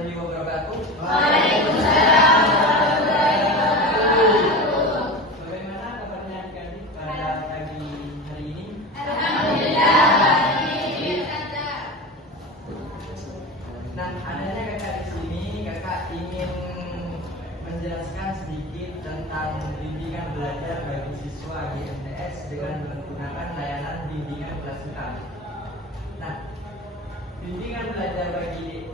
warahmatullahi wabarakatuh. Waalaikumsalam warahmatullahi wabarakatuh. Bagaimana kabarnya adik-adik pada pagi hari ini? Alhamdulillah, baik. Nah, adanya kakak di sini, kakak ingin menjelaskan sedikit tentang bimbingan belajar bagi siswa di MTS dengan menggunakan layanan bimbingan kelas 6. Nah, bimbingan belajar bagi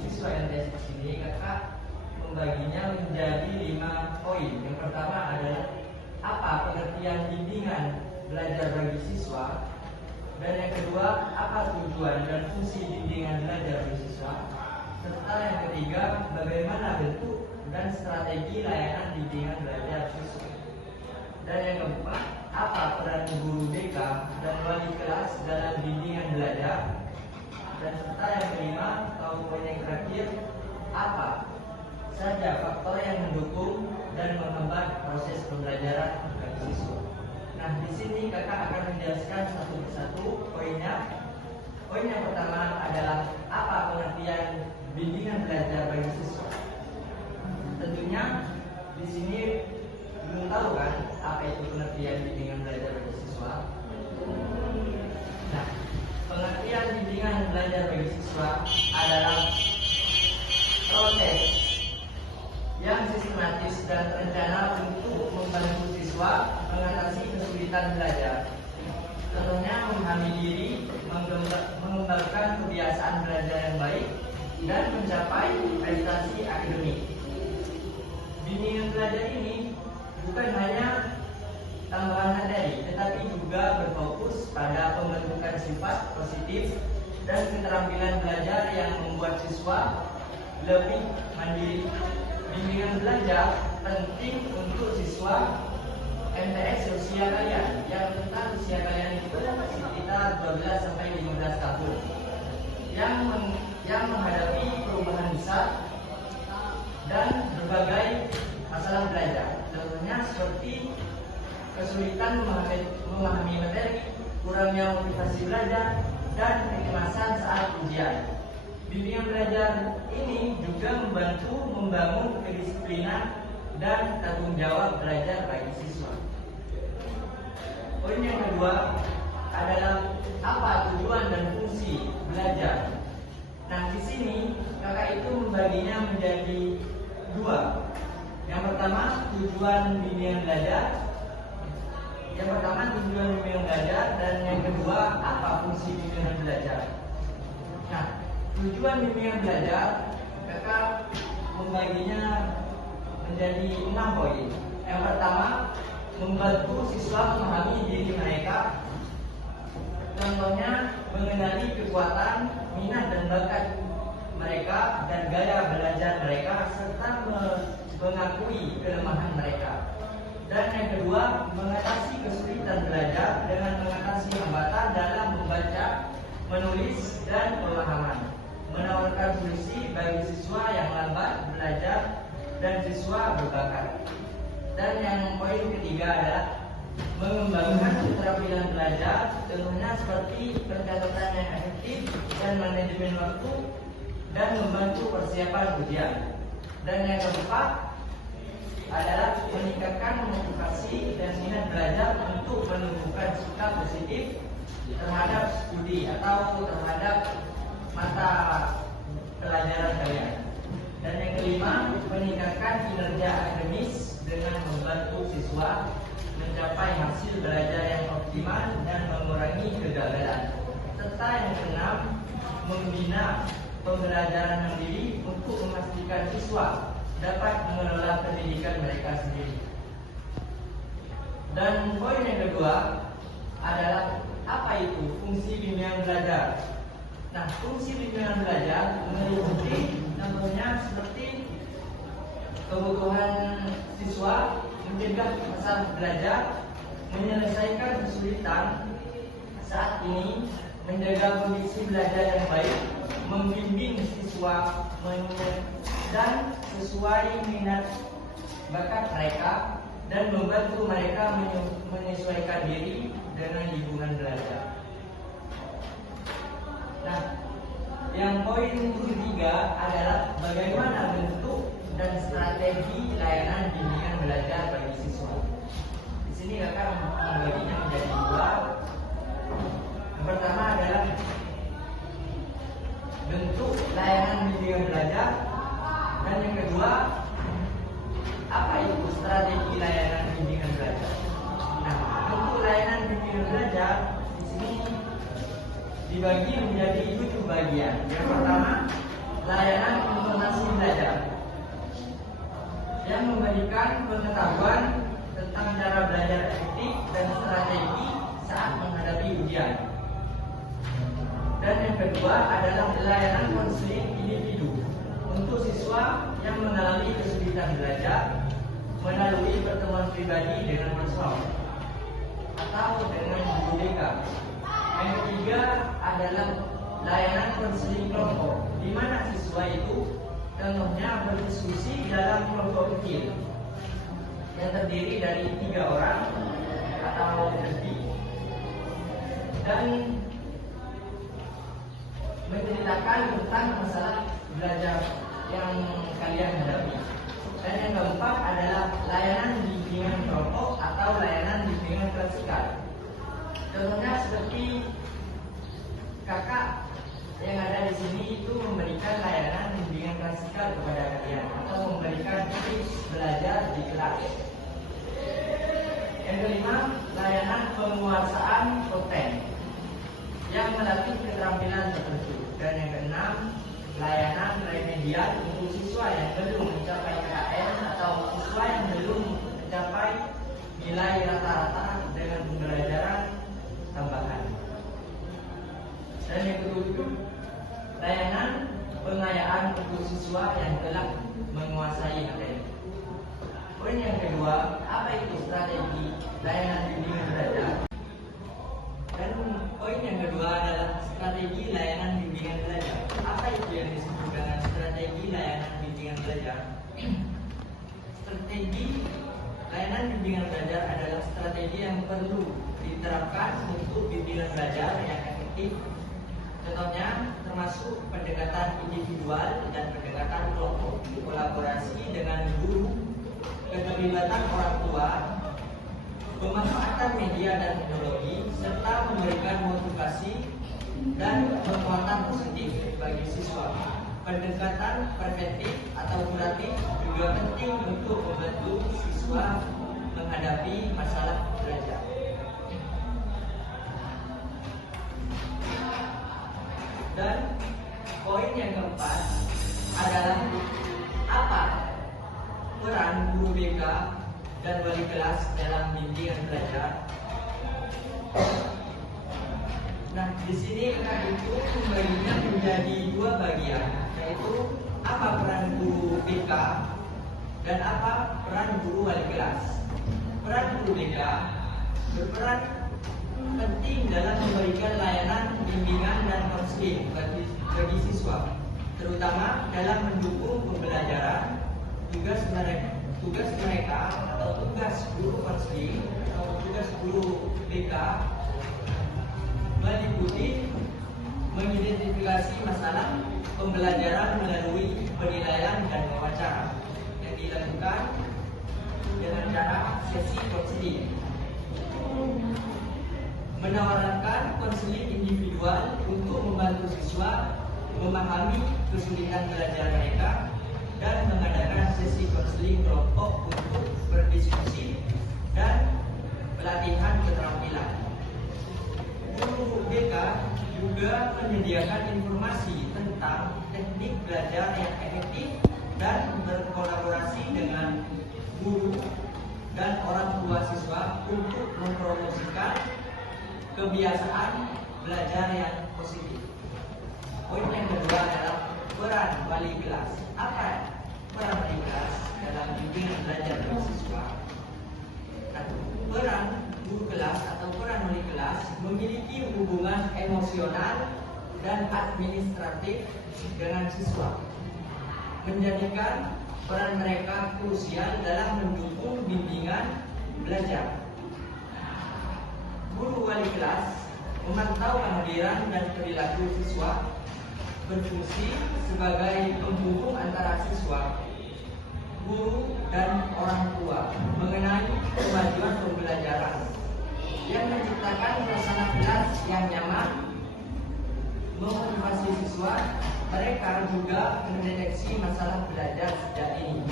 siswa MTS di sini, kakak membaginya menjadi 5 poin. Yang pertama adalah apa pengertian bimbingan belajar bagi siswa, dan yang kedua apa tujuan dan fungsi bimbingan belajar bagi siswa, serta yang ketiga bagaimana bentuk dan strategi layanan bimbingan belajar siswa, dan yang keempat apa peran guru BK dan wali kelas dalam bimbingan belajar, dan serta yang kelima atau poin yang terakhir apa saja faktor yang mendukung dan menghambat proses pembelajaran bagi siswa. Nah, di sini kakak akan menjelaskan satu persatu poinnya. Poin yang pertama adalah apa pengertian bimbingan belajar bagi siswa. Tentunya di sini belum tahu kan apa itu pengertian bimbingan belajar bagi siswa. Nah, pengertian bimbingan belajar bagi siswa adalah proses yang sistematis dan terencana untuk membantu siswa mengatasi kesulitan belajar. Contohnya memahami diri, mengembangkan kebiasaan belajar yang baik, dan mencapai prestasi akademik. Bimbingan belajar ini bukan hanya tambahan materi, tetapi juga berfokus pada pembentukan sifat positif dan keterampilan belajar yang membuat siswa lebih mandiri. Bimbingan belajar penting untuk siswa MTS usia kalian, yang tentang usia kalian itu sekitar 12 sampai 15 tahun, yang menghadapi perubahan besar dan berbagai masalah belajar. Contohnya seperti kesulitan memahami materi, kurangnya motivasi belajar, dan kecemasan saat ujian. Bimbingan belajar ini juga membantu membangun kedisiplinan dan tanggung jawab belajar bagi siswa. Poin yang kedua adalah apa tujuan dan fungsi belajar. Nah, di sini kakak itu membaginya menjadi 2. Yang pertama tujuan bimbingan belajar. Dan yang kedua apa fungsi bimbingan belajar. Nah, tujuan bimbingan belajar kakak membaginya menjadi 6 poin. Yang pertama, membantu siswa memahami diri mereka. Contohnya mengenali kekuatan, minat dan bakat mereka dan gaya belajar mereka, serta mengakui kelemahan mereka. Dan yang kedua, mengatasi kesulitan belajar dengan mengatasi hambatan dalam membaca, menulis, dan pemahaman. Menawarkan solusi bagi siswa yang lambat belajar dan siswa berbakat. Dan yang poin ketiga adalah mengembangkan keterampilan belajar, contohnya seperti pencatatan yang efektif dan manajemen waktu, dan membantu persiapan ujian. Dan yang keempat adalah meningkatkan motivasi dan minat belajar untuk menumbuhkan sikap positif terhadap studi atau terhadap mata pelajaran kalian. Dan yang kelima, meningkatkan kinerja akademis dengan membantu siswa mencapai hasil belajar yang optimal dan mengurangi kegagalan. Serta yang keenam, membina pembelajaran mandiri untuk memastikan siswa dapat mengelola pendidikan mereka sendiri. Dan poin yang kedua adalah apa itu fungsi bimbingan belajar. Nah, fungsi bimbingan belajar meliputi contohnya seperti kebutuhan siswa, mencegah masalah belajar, menyelesaikan kesulitan saat ini, menjaga kondisi belajar yang baik, membimbing siswa dan sesuai minat bakat mereka, dan membantu mereka menyesuaikan diri dengan lingkungan belajar. Nah, Yang poin ketiga adalah bagaimana bentuk dan strategi layanan bimbingan belajar bagi siswa. Di sini kakak membaginya menjadi dua. Yang pertama adalah bentuk layanan bimbingan belajar, dan yang kedua apa itu strategi layanan bimbingan belajar. Nah, bentuk layanan bimbingan belajar di sini dibagi menjadi 7 bagian. Yang pertama, layanan informasi belajar yang memberikan pengetahuan tentang cara belajar efektif dan strategi saat menghadapi ujian. Dan yang kedua adalah layanan konseling individu untuk siswa yang mengalami kesulitan belajar melalui pertemuan pribadi dengan konselor atau dengan guru BK. Yang ketiga adalah layanan konseling kelompok, di mana siswa itu contohnya berdiskusi dalam kelompok kecil yang terdiri dari 3 orang atau lebih dan menceritakan tentang masalah belajar yang kalian hadapi. Dan yang keempat adalah layanan bimbingan kelompok atau layanan bimbingan klasikal. Contohnya seperti kakak yang ada di sini itu memberikan layanan bimbingan klasikal kepada kalian atau memberikan tips belajar di kelas. Yang kelima, layanan penguasaan konten yang melatih keterampilan tertentu. Dan yang keenam, layanan remedial untuk siswa yang belum mencapai KKM atau siswa yang belum mencapai nilai rata-rata dengan pembelajaran tambahan. Dan yang ketujuh, layanan pengayaan untuk siswa yang telah menguasai materi. Poin yang kedua, apa itu strategi layanan bimbingan belajar? Dan poin yang kedua adalah strategi layanan bimbingan belajar. Apa itu yang disebut dengan strategi layanan bimbingan belajar? Strategi layanan bimbingan belajar adalah strategi yang perlu diterapkan untuk bimbingan belajar yang efektif. Contohnya termasuk pendekatan individual dan pendekatan kelompok, kolaborasi dengan guru, keterlibatan orang tua, pemanfaatan media dan teknologi, serta memberikan motivasi dan penguatan positif bagi siswa. Pendekatan preventif atau kuratif juga penting untuk membantu siswa menghadapi masalah belajar. Dan poin yang keempat adalah apa peran guru BK dan wali kelas dalam bimbingan belajar. Nah, di sini kakak itu membaginya menjadi 2 bagian, yaitu apa peran guru BK dan apa peran guru wali kelas. Peran guru BK berperan penting dalam memberikan layanan bimbingan dan konseling bagi siswa, terutama dalam mendukung pembelajaran. Tugas mereka atau tugas guru konseling atau tugas guru BK meliputi mengidentifikasi masalah pembelajaran melalui penilaian dan wawancara yang dilakukan dengan cara sesi konseling, menawarkan konseling individual untuk membantu siswa memahami kesulitan belajar mereka, dan mengadakan sesi konseling kelompok untuk berdiskusi dan pelatihan keterampilan. Guru BK juga menyediakan informasi tentang teknik belajar yang efektif dan berkolaborasi dengan guru dan orang tua siswa untuk mempromosikan kebiasaan belajar yang positif. Poin yang kedua adalah peran wali kelas. Apa peran wali kelas dalam bimbingan belajar bagi siswa? Peran guru kelas atau peran wali kelas memiliki hubungan emosional dan administratif dengan siswa, menjadikan peran mereka krusial dalam mendukung bimbingan belajar. Guru wali kelas memantau kehadiran dan perilaku siswa, berfungsi sebagai penghubung antara siswa, guru, dan orang tua mengenai kemajuan pembelajaran yang menciptakan suasana kelas yang nyaman, memotivasi siswa. Mereka juga mendeteksi masalah belajar sejak dini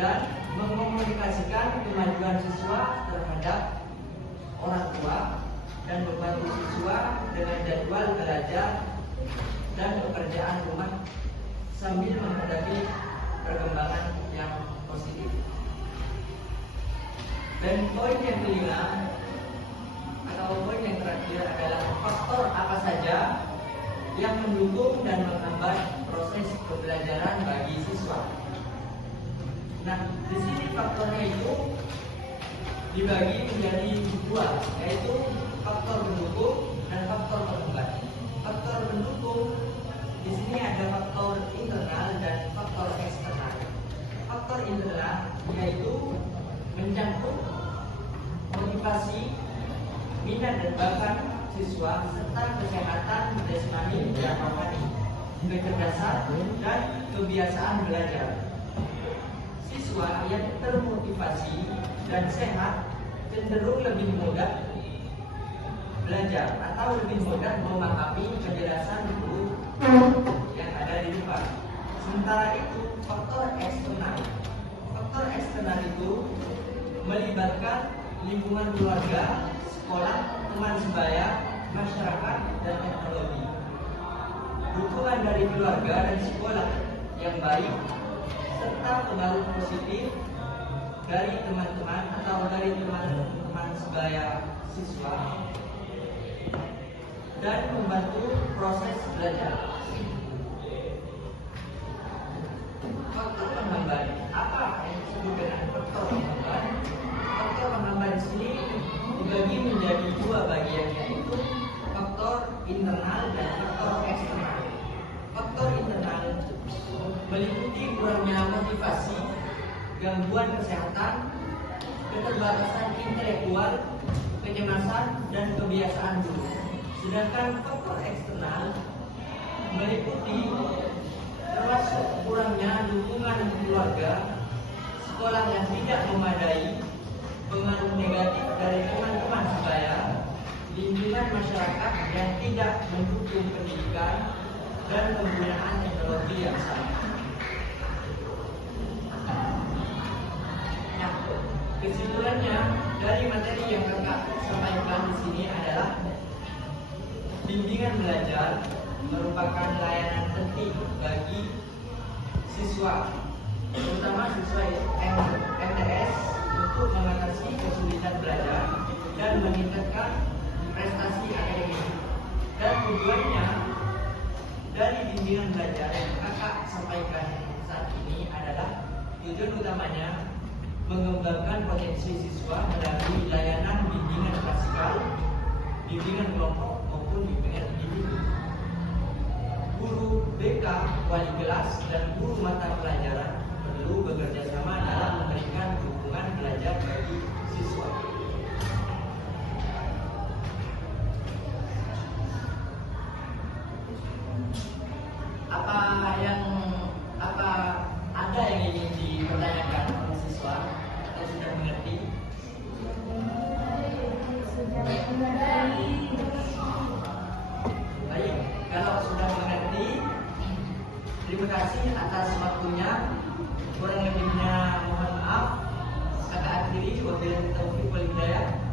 dan mengkomunikasikan kemajuan siswa terhadap orang tua dan membantu siswa dengan jadwal belajar dan pekerjaan rumah sambil menghadapi perkembangan yang positif. Dan poin yang kelima atau poin yang terakhir adalah faktor apa saja yang mendukung dan menghambat proses pembelajaran bagi siswa. Nah, di sini faktornya itu dibagi menjadi dua, yaitu faktor pendukung dan faktor penghambat. Faktor pendukung di sini ada faktor internal dan faktor eksternal. Faktor internal yaitu mencangkup motivasi, minat dan bakat siswa serta kesehatan jasmani dan rohani, kecerdasan dan kebiasaan belajar. Siswa yang termotivasi dan sehat cenderung lebih mudah belajar atau lebih mudah memahami penjelasan guru yang ada di depan. Sementara itu, faktor eksternal itu melibatkan lingkungan keluarga, sekolah, teman sebaya, masyarakat, dan teknologi. Dukungan dari keluarga dan sekolah yang baik serta pengaruh positif dari teman-teman atau dari teman-teman sebaya siswa dan membantu proses belajar. Faktor penghambat. Apa yang disebut dengan faktor penghambat? Faktor penghambat di sini dibagi menjadi dua bagian, yaitu faktor internal dan faktor eksternal. Faktor internal meliputi kurangnya motivasi, gangguan kesehatan, keterbatasan intelektual, kecemasan, dan kebiasaan guru. Sedangkan faktor eksternal meliputi termasuk kurangnya dukungan keluarga, sekolah yang tidak memadai, pengaruh negatif dari teman-teman sebaya, lingkungan masyarakat yang tidak mendukung pendidikan, dan penggunaan teknologi yang salah. Nah, kesimpulannya dari materi yang kakak sampaikan di sini adalah bimbingan belajar merupakan layanan penting bagi siswa, terutama siswa MTS, untuk mengatasi kesulitan belajar dan meningkatkan prestasi akademik. Dan tujuannya dari bimbingan belajar yang kakak sampaikan saat ini adalah tujuan utamanya mengembangkan potensi siswa melalui layanan bimbingan klasikal, bimbingan kelompok maupun bimbingan individu. Guru BK, wali kelas, dan guru mata pelajaran perlu bekerja sama dalam memberikan dukungan belajar bagi siswa. Ada yang ingin dipertanyakan oleh siswa atau sudah mengerti? Baik, kalau sudah mengerti, terima kasih atas waktunya. Kurang lebihnya mohon maaf. Kakak akhiri, wabillahi taufiq wal hidayah.